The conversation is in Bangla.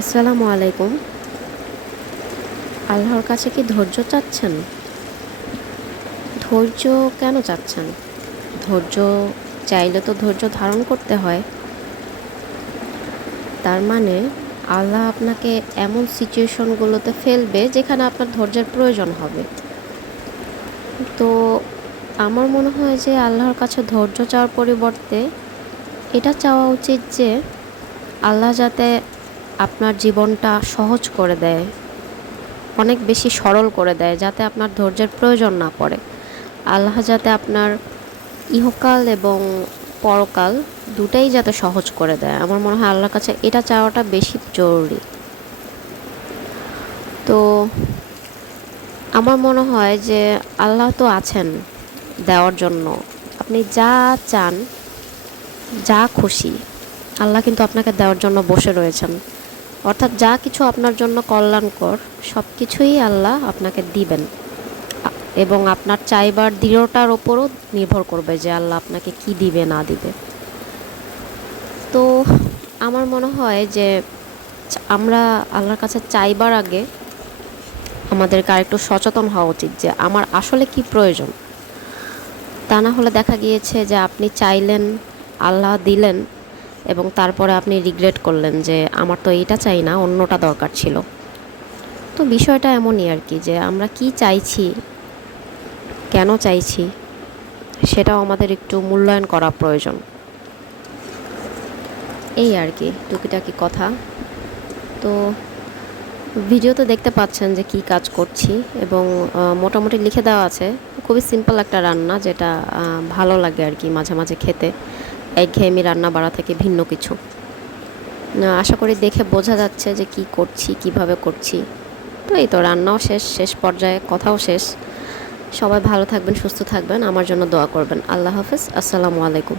আসসালামু আলাইকুম। আল্লাহর কাছে কি ধৈর্য চাচ্ছেন? ধৈর্য কেন চাচ্ছেন? ধৈর্য চাইলে তো ধৈর্য ধারণ করতে হয়। তার মানে আল্লাহ আপনাকে এমন সিচুয়েশনগুলোতে ফেলবে যেখানে আপনার ধৈর্যের প্রয়োজন হবে। তো আমার মনে হয় যে আল্লাহর কাছে ধৈর্য চাওয়ার পরিবর্তে এটা চাওয়া উচিত যে আল্লাহ যাতে আপনার জীবনটা সহজ করে দেয়, অনেক বেশি সরল করে দেয়, যাতে আপনার ধৈর্যের প্রয়োজন না পড়ে। আল্লাহ যাতে আপনার ইহকাল এবং পরকাল দুটাই যাতে সহজ করে দেয়। আমার মনে হয় আল্লাহর কাছে এটা চাওয়াটা বেশি জরুরি। তো আমার মনে হয় যে আল্লাহ তো আছেন দেওয়ার জন্য। আপনি যা চান, যা খুশি, আল্লাহ কিন্তু আপনাকে দেওয়ার জন্য বসে রয়েছেন। অর্থাৎ যা কিছু আপনার জন্য কল্যাণকর সব কিছুই আল্লাহ আপনাকে দিবেন, এবং আপনার চাইবার দৃঢ়তার ওপরও নির্ভর করবে যে আল্লাহ আপনাকে কি দিবে না দিবে। তো আমার মনে হয় যে আমরা আল্লাহর কাছে চাইবার আগে আমাদেরকে আরেকটু সচেতন হওয়া উচিত যে আমার আসলে কি প্রয়োজন। তা না হলে দেখা গিয়েছে যে আপনি চাইলেন, আল্লাহ দিলেন, এবং তারপরে আপনি রিগ্রেট করলেন যে আমার তো এইটা চাই না, অন্যটা দরকার ছিল। তো বিষয়টা এমনই আর কি, যে আমরা কি চাইছি, কেন চাইছি, সেটাও আমাদের একটু মূল্যায়ন করা প্রয়োজন। এই আর কি টুকিটাকি কথা। তো ভিডিওতে দেখতে পাচ্ছেন যে কি কাজ করছি, এবং মোটামুটি লিখে দেওয়া আছে। খুবই সিম্পল একটা রান্না, যেটা ভালো লাগে আর কি মাঝে মাঝে খেতে। একঘেয়েমি রান্না বাড়া থেকে ভিন্ন কিছু। আশা করি দেখে বোঝা যাচ্ছে যে কি করছি, কিভাবে করছি। তো এই তো রান্নাও শেষ, শেষ পর্যায়ে কথাও শেষ। সবাই ভালো থাকবেন, সুস্থ থাকবেন, আমার জন্য দোয়া করবেন। আল্লাহ হাফেজ। আসসালামু আলাইকুম।